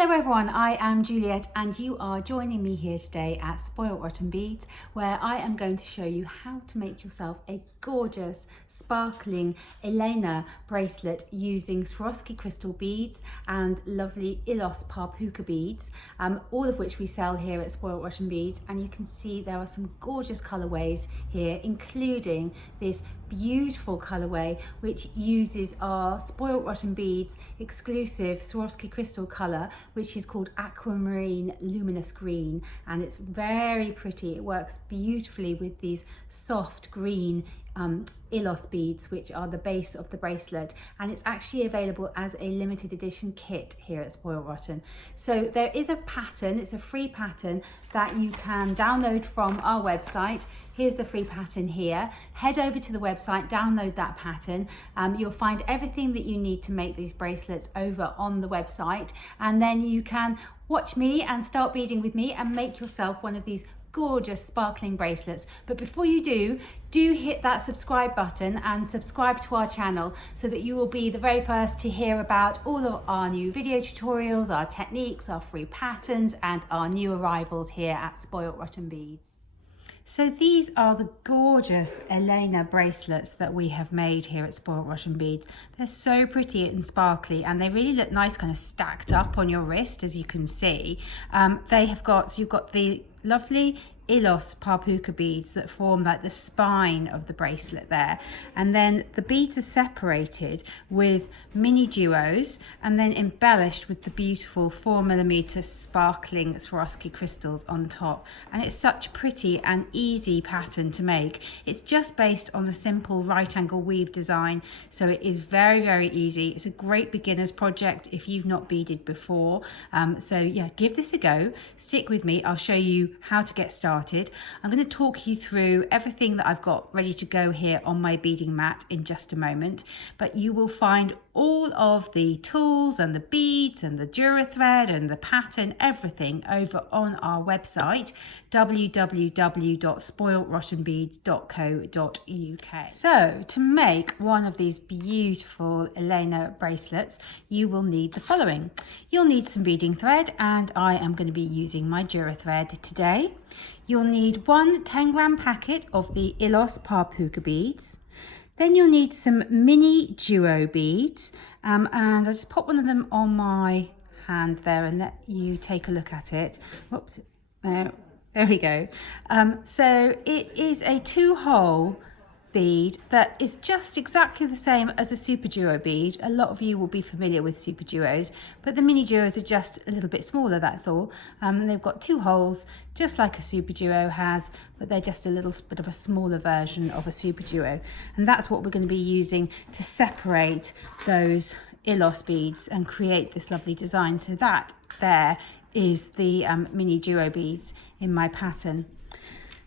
Hello everyone, I am Juliet and you are joining me here today at Spoilt Rotten Beads, where I am going to show you how to make yourself a gorgeous sparkling Ilena bracelet using Swarovski crystal beads and lovely Ilos Puca beads, all of which we sell here at Spoilt Rotten Beads. And you can see there are some gorgeous colorways here, including this beautiful colorway which uses our Spoilt Rotten Beads exclusive Swarovski crystal color, which is called Aquamarine Luminous Green, and it's very pretty. It works beautifully with these soft green Ilos beads, which are the base of the bracelet, and it's actually available as a limited edition kit here at Spoilt Rotten. So there is a pattern, it's a free pattern that you can download from our website. Here's the free pattern here. Head over to the website, download that pattern. You'll find everything that you need to make these bracelets over on the website, and then you can watch me and start beading with me and make yourself one of these gorgeous sparkling bracelets. But before you do hit that subscribe button and subscribe to our channel so that you will be the very first to hear about all of our new video tutorials, our techniques, our free patterns and our new arrivals here at Spoilt Rotten Beads. So these are the gorgeous Ilena bracelets that we have made here at Spoilt Rotten Beads. They're so pretty and sparkly, and they really look nice kind of stacked up on your wrist, as you can see. You've got the lovely Ilos Puca beads that form like the spine of the bracelet there, and then the beads are separated with MiniDuos and then embellished with the beautiful 4mm sparkling Swarovski crystals on top. And it's such a pretty and easy pattern to make. It's just based on the simple right angle weave design, so it is very, very easy. It's a great beginner's project if you've not beaded before. So yeah, give this a go, stick with me, I'll show you how to get started. I'm going to talk you through everything that I've got ready to go here on my beading mat in just a moment, but you will find all of the tools and the beads and the DuraThread and the pattern, everything over on our website, www.spoiltrottenbeads.co.uk. So to make one of these beautiful Ilena bracelets, you will need the following. You'll need some beading thread, and I am going to be using my DuraThread today. You'll need one 10-gram packet of the Ilos Puca beads. Then you'll need some MiniDuo beads, and I'll just pop one of them on my hand there and let you take a look at it. Whoops, there we go. So it is a 2-hole bead that is just exactly the same as a Super Duo bead. A lot of you will be familiar with Super Duos, but the MiniDuos are just a little bit smaller, that's all. And they've got 2 holes, just like a Super Duo has, but they're just a little bit of a smaller version of a Super Duo. And that's what we're going to be using to separate those Ilos beads and create this lovely design. So that there is the MiniDuo beads in my pattern.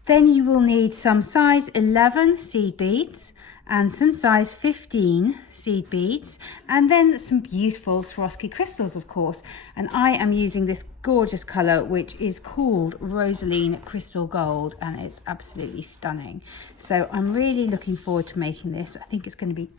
Then you will need some size 11 seed beads and some size 15 seed beads, and then some beautiful Swarovski crystals, of course. And I am using this gorgeous color, which is called Rosaline Crystal Gold, and it's absolutely stunning. So I'm really looking forward to making this. I think it's going to be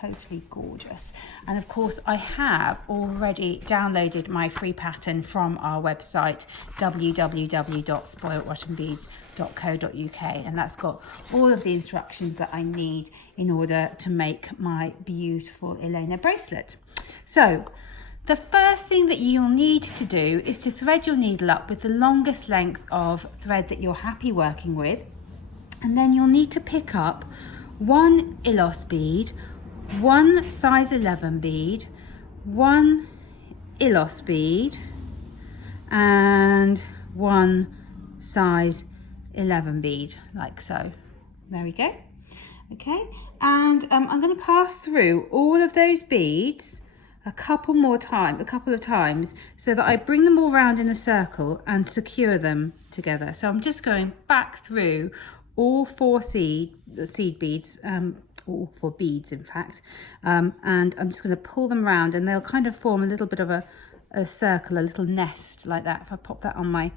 totally gorgeous. And of course I have already downloaded my free pattern from our website, www.spoiltrottenbeads.co.uk, and that's got all of the instructions that I need in order to make my beautiful Ilena bracelet. So the first thing that you'll need to do is to thread your needle up with the longest length of thread that you're happy working with, and then you'll need to pick up one Ilos bead, one size 11 bead, one Ilos bead, and one size 11 bead, like so. There we go. Okay, and I'm going to pass through all of those beads a couple of times so that I bring them all round in a circle and secure them together. So I'm just going back through all 4 seed beads, all 4 beads in fact, and I'm just going to pull them round, and they'll kind of form a little bit of a circle, a little nest like that. If I pop that on my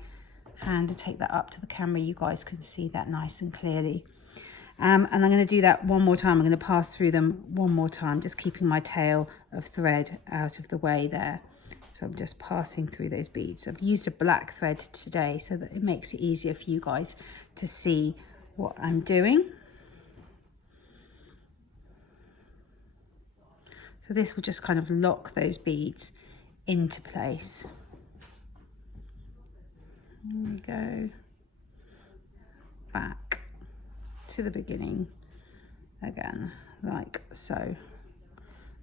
hand to take that up to the camera, you guys can see that nice and clearly. And I'm going to do that one more time. I'm going to pass through them one more time, just keeping my tail of thread out of the way there. So I'm just passing through those beads. I've used a black thread today so that it makes it easier for you guys to see what I'm doing. So this will just kind of lock those beads into place. There we go. Back to the beginning again, like so.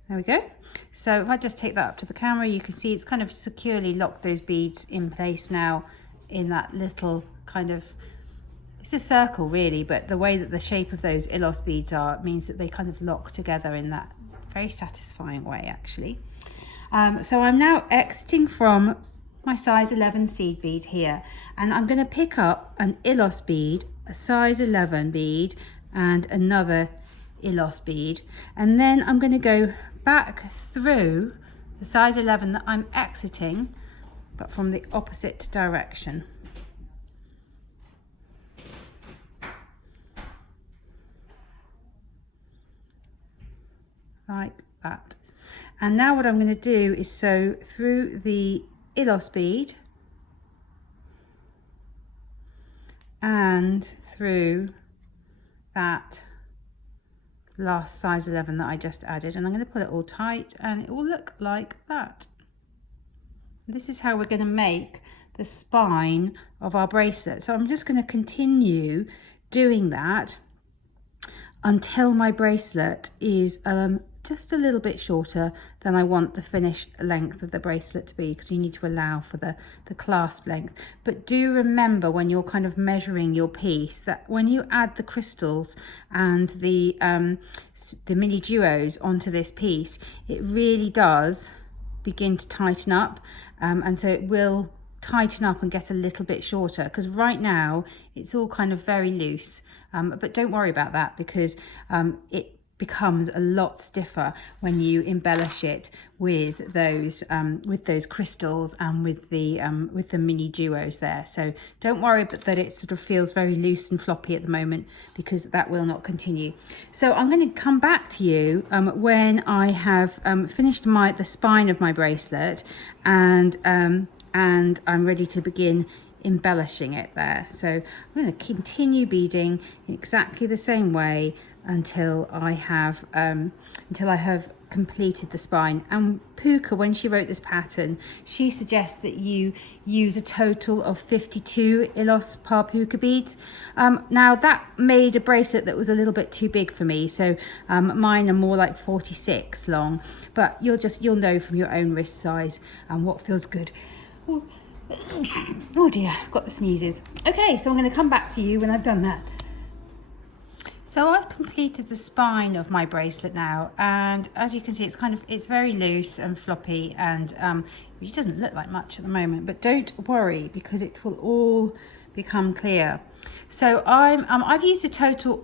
There we go. So if I just take that up to the camera, you can see it's kind of securely locked those beads in place now in that little kind of, it's a circle really, but the way that the shape of those Ilos beads are means that they kind of lock together in that very satisfying way actually. So I'm now exiting from my size 11 seed bead here, and I'm going to pick up an Ilos bead, a size 11 bead, and another Ilos bead, and then I'm going to go back through the size 11 that I'm exiting, but from the opposite direction. Like that. And now what I'm going to do is sew through the Ilos bead and through that last size 11 that I just added, and I'm going to put it all tight and it will look like that. This is how we're going to make the spine of our bracelet. So I'm just going to continue doing that until my bracelet is just a little bit shorter than I want the finished length of the bracelet to be, because you need to allow for the clasp length. But do remember when you're kind of measuring your piece that when you add the crystals and the MiniDuos onto this piece, it really does begin to tighten up, and so it will tighten up and get a little bit shorter, because right now it's all kind of very loose, but don't worry about that, because it becomes a lot stiffer when you embellish it with those crystals and with the MiniDuos there. So don't worry that it sort of feels very loose and floppy at the moment, because that will not continue. So I'm going to come back to you when I have finished the spine of my bracelet, and I'm ready to begin embellishing it there. So I'm going to continue beading in exactly the same way until I have completed the spine. And Puca, when she wrote this pattern, she suggests that you use a total of 52 Ilos par Puca beads. Now that made a bracelet that was a little bit too big for me, so mine are more like 46 long, but you'll know from your own wrist size and what feels good. Oh dear, got the sneezes. Okay, so I'm going to come back to you when I've done that. So I've completed the spine of my bracelet now, and as you can see, it's very loose and floppy, and it doesn't look like much at the moment, but don't worry, because it will all become clear. So I've used a total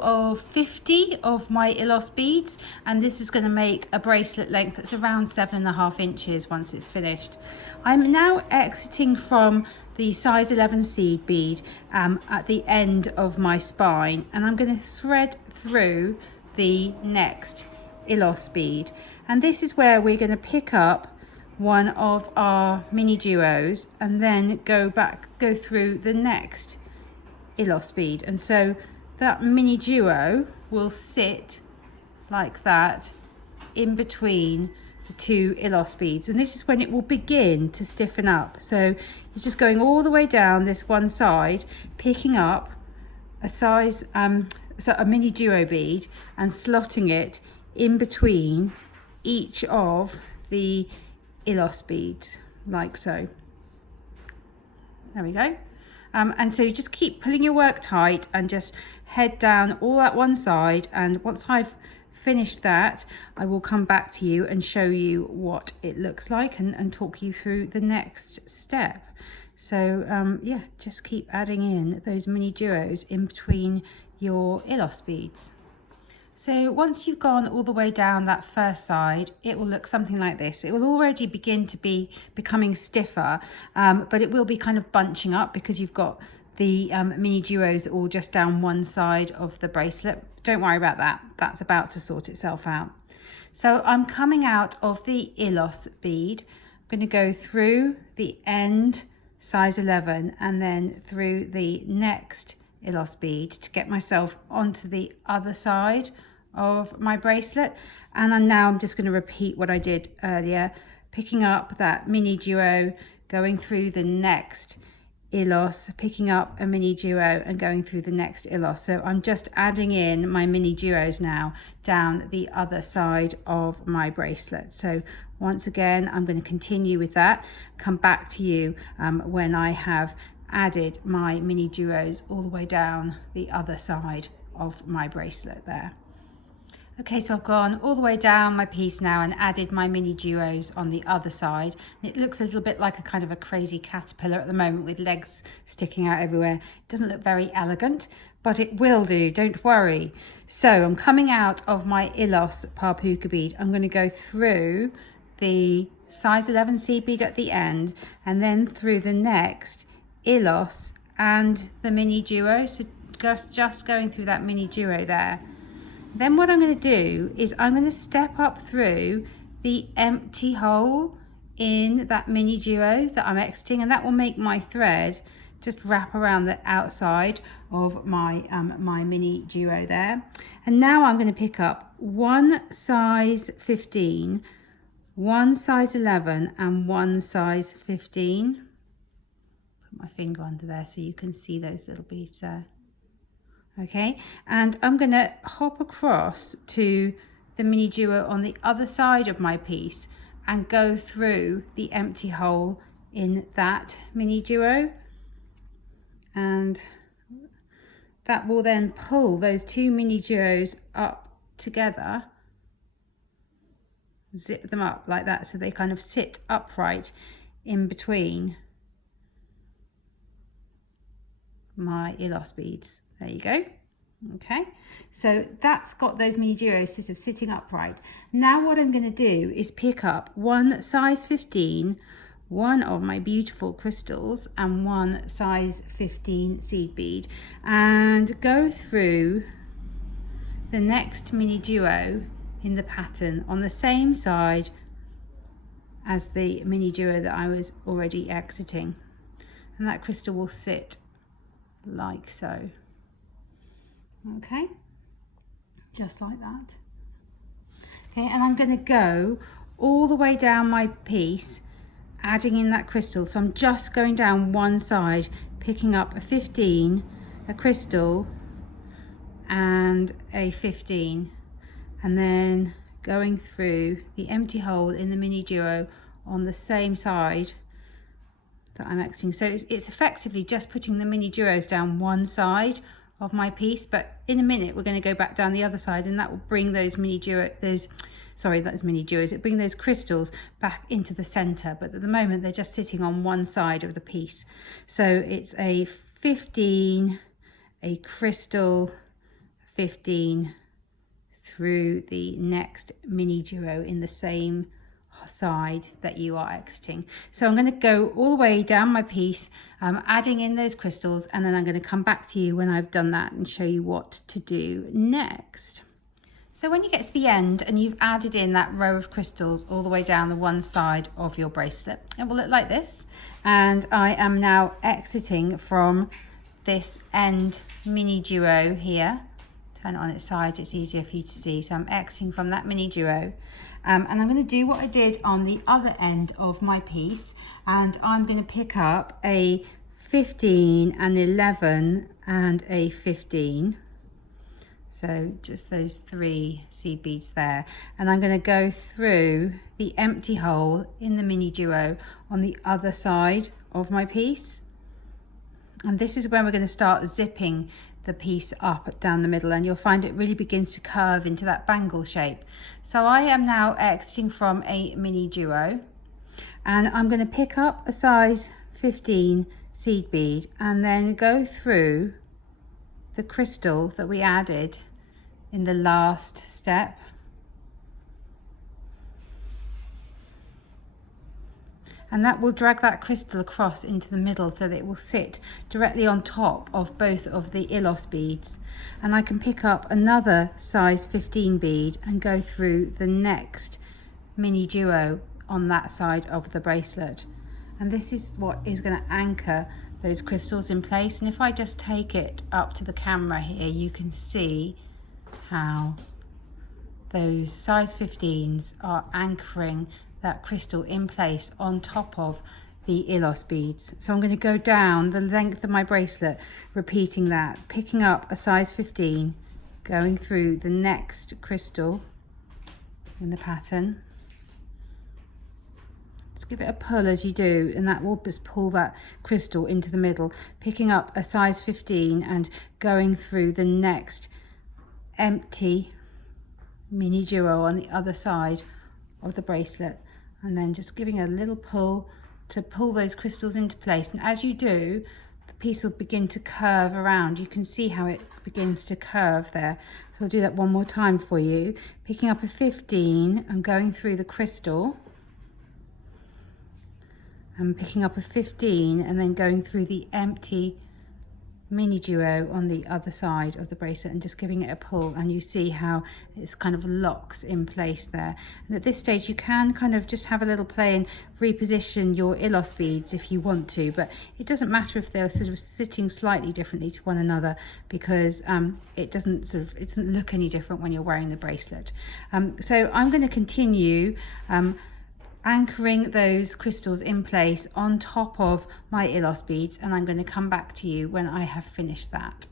of 50 of my Ilos beads, and this is going to make a bracelet length that's around 7.5 inches once it's finished. I'm now exiting from the size 11 seed bead at the end of my spine, and I'm going to thread through the next Ilos bead, and this is where we're going to pick up one of our MiniDuos and then go through the next Ilos bead, and so that MiniDuo will sit like that in between the two Ilos beads, and this is when it will begin to stiffen up. So you're just going all the way down this one side, picking up a size so a MiniDuo bead and slotting it in between each of the Ilos beads, like so. There we go. And so you just keep pulling your work tight and just head down all that one side, and once I've finished that, I will come back to you and show you what it looks like and talk you through the next step. So yeah, just keep adding in those MiniDuos in between your Ilos beads. So once you've gone all the way down that first side, it will look something like this. It will already begin to be becoming stiffer, but it will be kind of bunching up because you've got the MiniDuos all just down one side of the bracelet. Don't worry about that. That's about to sort itself out. So I'm coming out of the Ilos bead. I'm going to go through the end size 11 and then through the next Ilos bead to get myself onto the other side of my bracelet. And I'm just going to repeat what I did earlier, picking up that MiniDuo, going through the next Ilos, picking up a MiniDuo and going through the next Ilos. So I'm just adding in my MiniDuos now down the other side of my bracelet. So once again, I'm going to continue with that, come back to you when I have added my MiniDuos all the way down the other side of my bracelet there. Okay, so I've gone all the way down my piece now and added my MiniDuos on the other side. It looks a little bit like a kind of a crazy caterpillar at the moment with legs sticking out everywhere. It doesn't look very elegant, but it will do, don't worry. So I'm coming out of my Ilos Puca bead. I'm going to go through the size 11 seed bead at the end and then through the next Ilos and the MiniDuo. So just going through that MiniDuo there. Then what I'm going to do is I'm going to step up through the empty hole in that MiniDuo that I'm exiting, and that will make my thread just wrap around the outside of my my MiniDuo there. And now I'm going to pick up one size 15, one size 11 and one size 15. Put my finger under there so you can see those little beads there. Okay, and I'm going to hop across to the MiniDuo on the other side of my piece and go through the empty hole in that MiniDuo, and that will then pull those two MiniDuos up together, zip them up like that so they kind of sit upright in between my Ilos beads. There you go. Okay, so that's got those MiniDuos sort of sitting upright. Now what I'm going to do is pick up one size 15, one of my beautiful crystals and one size 15 seed bead, and go through the next MiniDuo in the pattern on the same side as the MiniDuo that I was already exiting, and that crystal will sit like so. Okay, just like that. Okay, and I'm going to go all the way down my piece, adding in that crystal. So I'm just going down one side, picking up a 15, a crystal and a 15, and then going through the empty hole in the MiniDuo on the same side that I'm exiting. So it's effectively just putting the MiniDuos down one side of my piece, but in a minute we're going to go back down the other side, and that will bring those MiniDuos, it bring those crystals back into the center, but at the moment they're just sitting on one side of the piece. So it's a 15, a crystal, 15 through the next MiniDuo in the same side that you are exiting. So I'm going to go all the way down my piece, adding in those crystals, and then I'm going to come back to you when I've done that and show you what to do next. So when you get to the end and you've added in that row of crystals all the way down the one side of your bracelet, it will look like this. And I am now exiting from this end MiniDuo here. Turn it on its side, it's easier for you to see. So I'm exiting from that MiniDuo. And I'm going to do what I did on the other end of my piece, and I'm going to pick up a 15, an 11 and a 15. So just those three seed beads there, and I'm going to go through the empty hole in the MiniDuo on the other side of my piece, and this is when we're going to start zipping the piece up down the middle, and you'll find it really begins to curve into that bangle shape. So I am now exiting from a MiniDuo, and I'm going to pick up a size 15 seed bead and then go through the crystal that we added in the last step, and that will drag that crystal across into the middle so that it will sit directly on top of both of the Ilos beads. And I can pick up another size 15 bead and go through the next MiniDuo on that side of the bracelet. And this is what is going to anchor those crystals in place. And if I just take it up to the camera here, you can see how those size 15s are anchoring that crystal in place on top of the Ilos beads. So I'm going to go down the length of my bracelet, repeating that, picking up a size 15, going through the next crystal in the pattern. Just give it a pull as you do, and that will just pull that crystal into the middle, picking up a size 15 and going through the next empty MiniDuo on the other side of the bracelet, and then just giving a little pull to pull those crystals into place. And as you do, the piece will begin to curve around. You can see how it begins to curve there. So I'll do that one more time for you, picking up a 15 and going through the crystal, and picking up a 15 and then going through the empty MiniDuo on the other side of the bracelet and just giving it a pull, and you see how it's kind of locks in place there. And at this stage you can kind of just have a little play and reposition your Ilos beads if you want to, but it doesn't matter if they're sort of sitting slightly differently to one another, because it doesn't look any different when you're wearing the bracelet. So I'm going to continue anchoring those crystals in place on top of my Ilos beads, and I'm going to come back to you when I have finished that.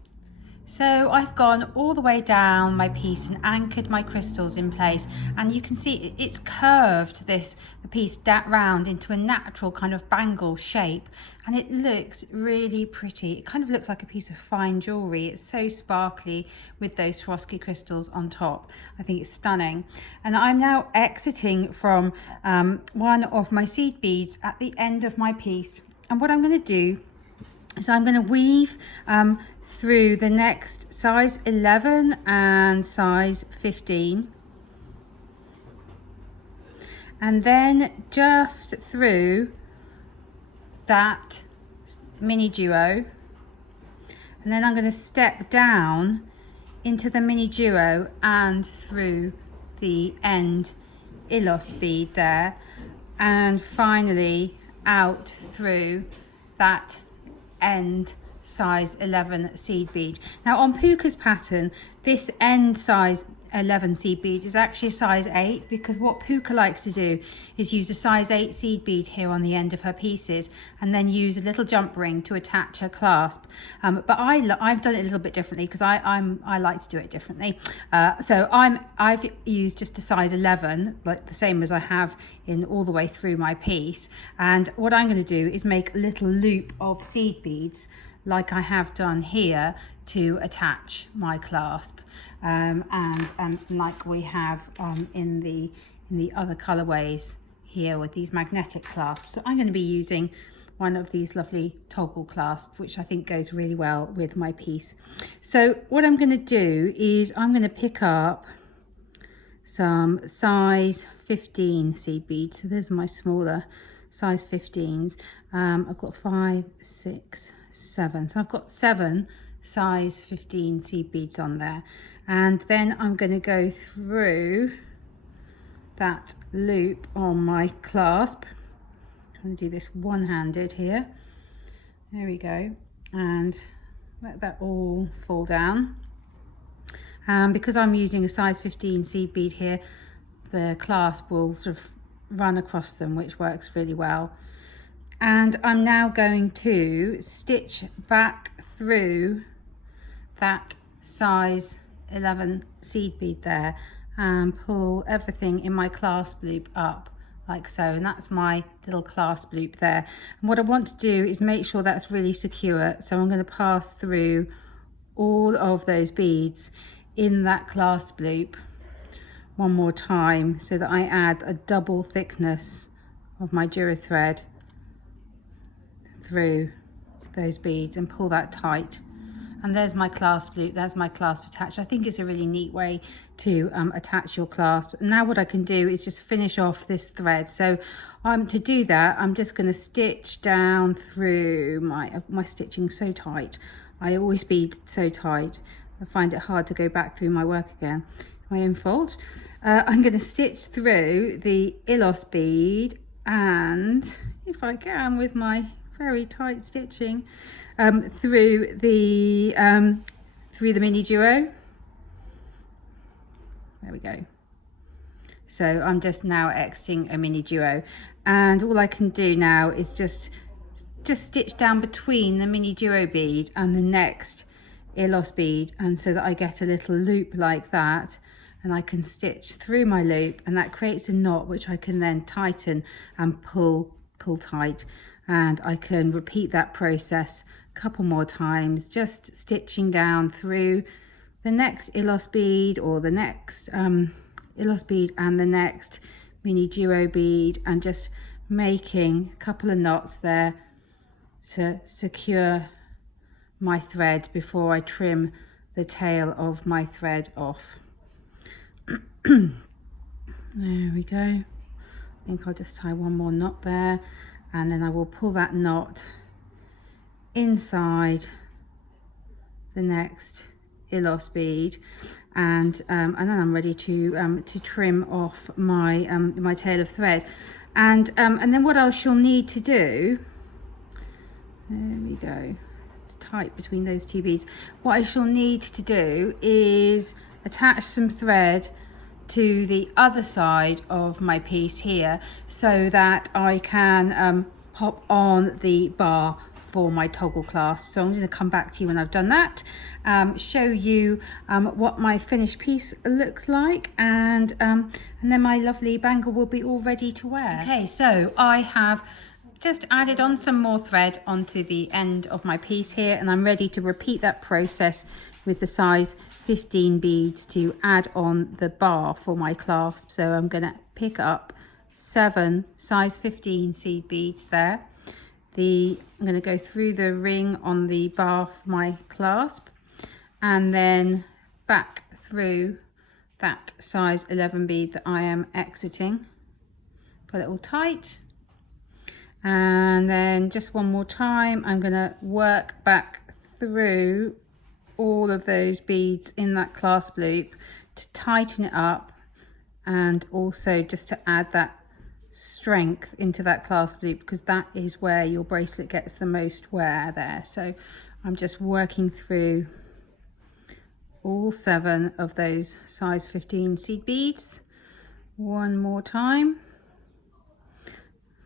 So I've gone all the way down my piece and anchored my crystals in place, and you can see it's curved the piece round into a natural kind of bangle shape, and it looks really pretty. It kind of looks like a piece of fine jewellery. It's so sparkly with those Swarovski crystals on top. I think it's stunning. And I'm now exiting from one of my seed beads at the end of my piece, and what I'm going to do is I'm going to weave through the next size 11 and size 15, and then just through that MiniDuo, and then I'm going to step down into the MiniDuo and through the end Ilos bead there, and finally out through that end size 11 seed bead. Now on Puca's pattern, this end size 11 seed bead is actually a size 8, because what Puca likes to do is use a size 8 seed bead here on the end of her pieces and then use a little jump ring to attach her clasp. But I've done it a little bit differently, because I like to do it differently. So I've used just a size 11, like the same as I have in all the way through my piece. And what I'm going to do is make a little loop of seed beads like I have done here to attach my clasp, and like we have in the other colorways here with these magnetic clasps. So I'm going to be using one of these lovely toggle clasps, which I think goes really well with my piece. So what I'm going to do is I'm going to pick up some size 15 seed beads. So there's my smaller size 15s. I've got 5, 6, 7. So I've got 7 size 15 seed beads on there, and then I'm going to go through that loop on my clasp. I'm going to do this one-handed here. There we go, and let that all fall down. Because I'm using a size 15 seed bead here, the clasp will sort of run across them, which works really well. And I'm now going to stitch back through that size 11 seed bead there and pull everything in my clasp loop up like so, and that's my little clasp loop there. And what I want to do is make sure that's really secure, so I'm going to pass through all of those beads in that clasp loop one more time, so that I add a double thickness of my DuraThread through those beads and pull that tight And there's my clasp loop, there's my clasp attached. I think it's a really neat way to attach your clasp. Now what I can do is just finish off this thread. So to do that, I'm just going to stitch down through my stitching so tight. I always bead so tight. I find it hard to go back through my work again. My own fault. I'm going to stitch through the Ilos bead, and if I can with my very tight stitching, through the MiniDuo. There we go. So I'm just now exiting a MiniDuo, and all I can do now is just stitch down between the MiniDuo bead and the next Ilos bead, and so that I get a little loop like that, and I can stitch through my loop, and that creates a knot which I can then tighten and pull tight, and I can repeat that process a couple more times, just stitching down through the next Ilos bead, or the next Ilos bead and the next MiniDuo bead, and just making a couple of knots there to secure my thread before I trim the tail of my thread off. There we go. I think I'll just tie one more knot there, and then I will pull that knot inside the next Ilos bead, and then I'm ready to trim off my my tail of thread, and then what I shall need to do, there we go, it's tight between those two beads. What I shall need to do is attach some thread to the other side of my piece here, so that I can pop on the bar for my toggle clasp. So I'm going to come back to you when I've done that, show you what my finished piece looks like, and then my lovely bangle will be all ready to wear. Okay, so I have just added on some more thread onto the end of my piece here, and I'm ready to repeat that process with the size 15 beads to add on the bar for my clasp. So I'm going to pick up 7 size 15 seed beads there. I'm going to go through the ring on the bar for my clasp, and then back through that size 11 bead that I am exiting. Pull it all tight, and then just one more time I'm going to work back through all of those beads in that clasp loop to tighten it up, and also just to add that strength into that clasp loop, because that is where your bracelet gets the most wear there. So I'm just working through all 7 of those size 15 seed beads one more time,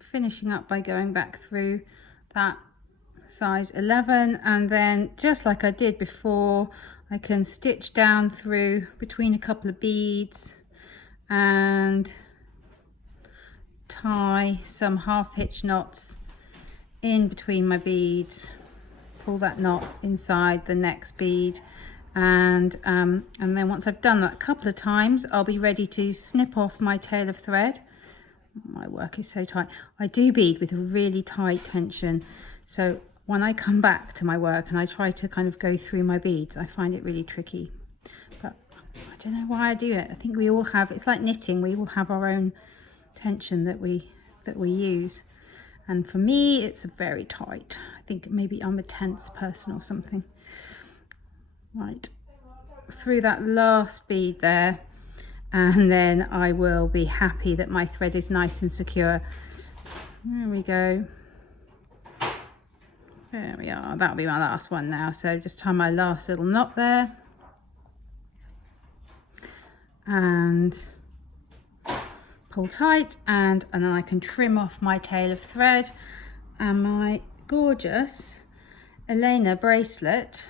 finishing up by going back through that size 11, and then just like I did before, I can stitch down through between a couple of beads and tie some half hitch knots in between my beads, pull that knot inside the next bead, and then once I've done that a couple of times, I'll be ready to snip off my tail of thread. My work is so tight. I do bead with a really tight tension, so when I come back to my work and I try to kind of go through my beads, I find it really tricky, but I don't know why I do it. I think we all have, it's like knitting, we all have our own tension that we use, and for me it's very tight. I think maybe I'm a tense person or something. Right, through that last bead there, and then I will be happy that my thread is nice and secure. There we go. There we are. That'll be my last one now. So just tie my last little knot there, and pull tight, and then I can trim off my tail of thread, and my gorgeous Ilena bracelet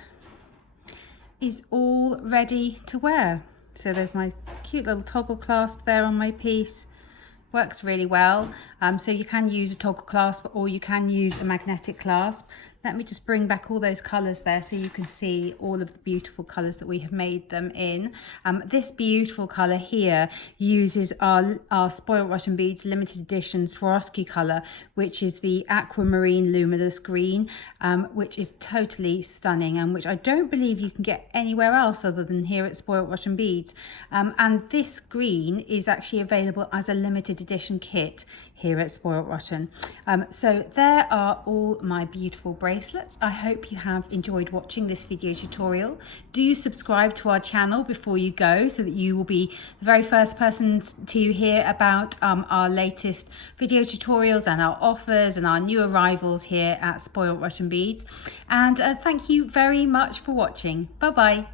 is all ready to wear. So there's my cute little toggle clasp there on my piece. Works really well. So you can use a toggle clasp, or you can use a magnetic clasp. Let me just bring back all those colours there so you can see all of the beautiful colours that we have made them in. This beautiful colour here uses our Spoilt Russian Beads limited edition Swarovski colour, which is the aquamarine luminous green, which is totally stunning and which I don't believe you can get anywhere else other than here at Spoilt Russian Beads. And this green is actually available as a limited edition kit here at Spoilt Rotten. So there are all my beautiful bracelets. I hope you have enjoyed watching this video tutorial. Do subscribe to our channel before you go so that you will be the very first person to hear about our latest video tutorials and our offers and our new arrivals here at Spoilt Rotten Beads. And thank you very much for watching. Bye bye.